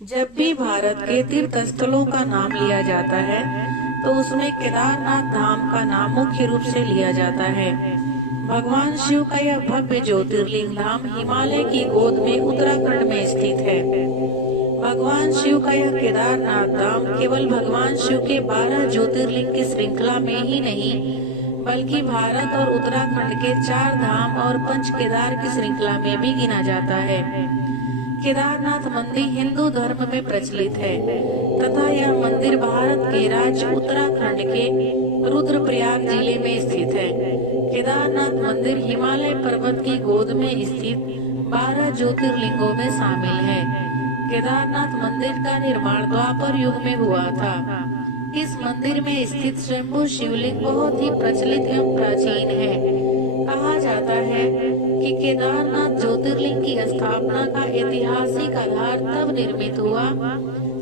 जब भी भारत के तीर्थ स्थलों का नाम लिया जाता है तो उसमें केदारनाथ धाम का नाम मुख्य रूप से लिया जाता है। भगवान शिव का यह भव्य ज्योतिर्लिंग धाम हिमालय की गोद में उत्तराखंड में स्थित है। भगवान शिव का यह केदारनाथ धाम केवल भगवान शिव के 12 ज्योतिर्लिंग की श्रृंखला में ही नहीं बल्कि भारत और उत्तराखंड के 4 धाम और पंच केदार की श्रृंखला में भी गिना जाता है। केदारनाथ मंदिर हिंदू धर्म में प्रचलित है तथा यह मंदिर भारत के राज्य उत्तराखंड के रुद्रप्रयाग जिले में स्थित है। केदारनाथ मंदिर हिमालय पर्वत की गोद में स्थित 12 ज्योतिर्लिंगों में शामिल है। केदारनाथ मंदिर का निर्माण द्वापर युग में हुआ था। इस मंदिर में स्थित स्वयंभू शिवलिंग बहुत ही प्रचलित एवं प्राचीन है। कहा जाता है कि केदारनाथ ज्योतिर्लिंग की स्थापना का ऐतिहासिक आधार तब निर्मित हुआ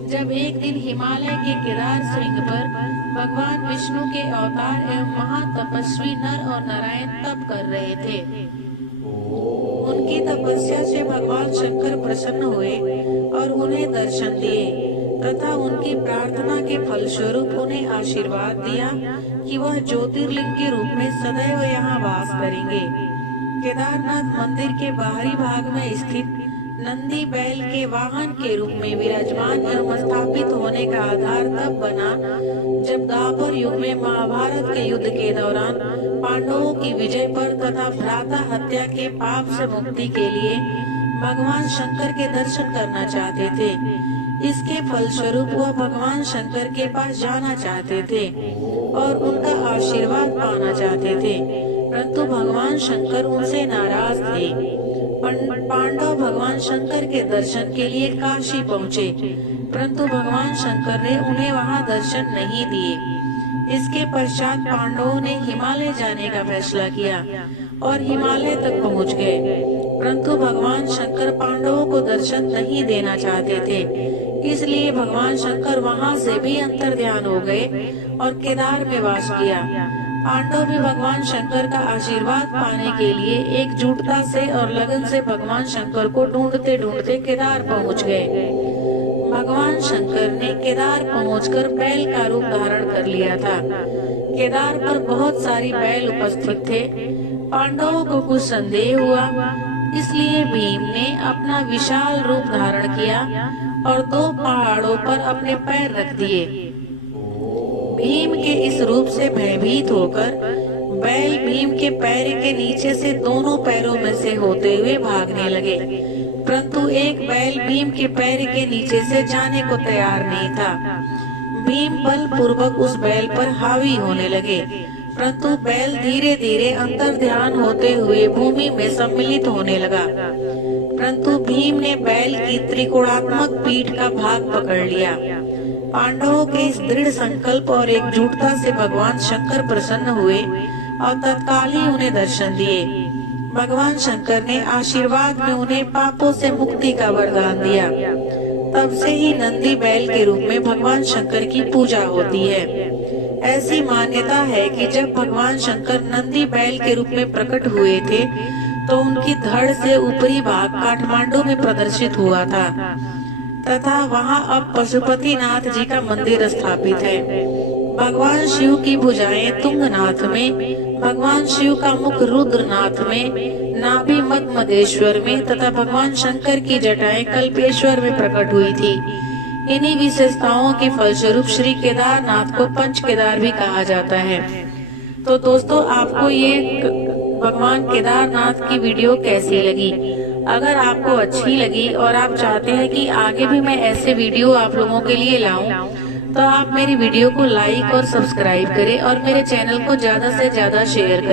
जब एक दिन हिमालय के केदार श्रृंग पर भगवान विष्णु के अवतार एवं महातपस्वी नर और नारायण तप कर रहे थे। उनकी तपस्या से भगवान शंकर प्रसन्न हुए और उन्हें दर्शन दिए तथा उनकी प्रार्थना के फलस्वरूप उन्हें आशीर्वाद दिया कि वह ज्योतिर्लिंग के रूप में सदैव यहाँ वास करेंगे। केदारनाथ मंदिर के बाहरी भाग में स्थित नंदी बैल के वाहन के रूप में विराजमान एवं स्थापित होने का आधार तब बना जब द्वापर युग में महाभारत के युद्ध के दौरान पांडवों की विजय पर तथा भ्राता हत्या के पाप से मुक्ति के लिए भगवान शंकर के दर्शन करना चाहते थे। इसके फलस्वरूप वह भगवान शंकर के पास जाना चाहते थे और उनका आशीर्वाद पाना चाहते थे, परंतु भगवान शंकर उनसे नाराज थे। पांडव भगवान शंकर के दर्शन के लिए काशी पहुँचे, परंतु भगवान शंकर ने उन्हें वहां दर्शन नहीं दिए। इसके पश्चात पांडवों ने हिमालय जाने का फैसला किया और हिमालय तक पहुँच गए, परंतु भगवान शंकर पांडवों को दर्शन नहीं देना चाहते थे। इसलिए भगवान शंकर वहां से भी अंतर्ध्यान हो गए और केदार में वास किया। पांडव भी भगवान शंकर का आशीर्वाद पाने के लिए एकजुटता से और लगन से भगवान शंकर को ढूंढते ढूंढते केदार पहुंच गए। भगवान शंकर ने केदार पहुंचकर बैल का रूप धारण कर लिया था। केदार पर बहुत सारी बैल उपस्थित थे। पांडवों को कुछ संदेह हुआ, इसलिए भीम ने अपना विशाल रूप धारण किया और 2 पहाड़ों पर अपने पैर रख दिए। भीम के इस रूप से भयभीत होकर बैल भीम के पैर के नीचे से दोनों पैरों में से होते हुए भागने लगे, परंतु एक बैल भीम के पैर के नीचे से जाने को तैयार नहीं था। भीम बलपूर्वक उस बैल पर हावी होने लगे, परंतु बैल धीरे धीरे अंतर्ध्यान होते हुए भूमि में सम्मिलित होने लगा। परंतु भीम ने बैल की त्रिकोणात्मक पीठ का भाग पकड़ लिया। पांडवों के इस दृढ़ संकल्प और एकजुटता से भगवान शंकर प्रसन्न हुए और तत्काल ही उन्हें दर्शन दिए। भगवान शंकर ने आशीर्वाद में उन्हें पापों से मुक्ति का वरदान दिया। तब से ही नंदी बैल के रूप में भगवान शंकर की पूजा होती है। ऐसी मान्यता है कि जब भगवान शंकर नंदी बैल के रूप में प्रकट हुए थे तो उनकी धड़ से ऊपरी भाग काठमांडू में प्रदर्शित हुआ था तथा वहां अब पशुपतिनाथ जी का मंदिर स्थापित है। भगवान शिव की भुजाएं तुंगनाथ में, भगवान शिव का मुख रुद्रनाथ में, नाभि मध्मदेश्वर में तथा भगवान शंकर की जटाएं कल्पेश्वर में प्रकट हुई थी। इन्हीं विशेषताओं के फलस्वरूप श्री केदारनाथ को पंच केदार भी कहा जाता है। तो दोस्तों, आपको ये भगवान केदारनाथ की वीडियो कैसी लगी? अगर आपको अच्छी लगी और आप चाहते हैं कि आगे भी मैं ऐसे वीडियो आप लोगों के लिए लाऊं, तो आप मेरी वीडियो को लाइक और सब्सक्राइब करें और मेरे चैनल को ज्यादा से ज्यादा शेयर करें।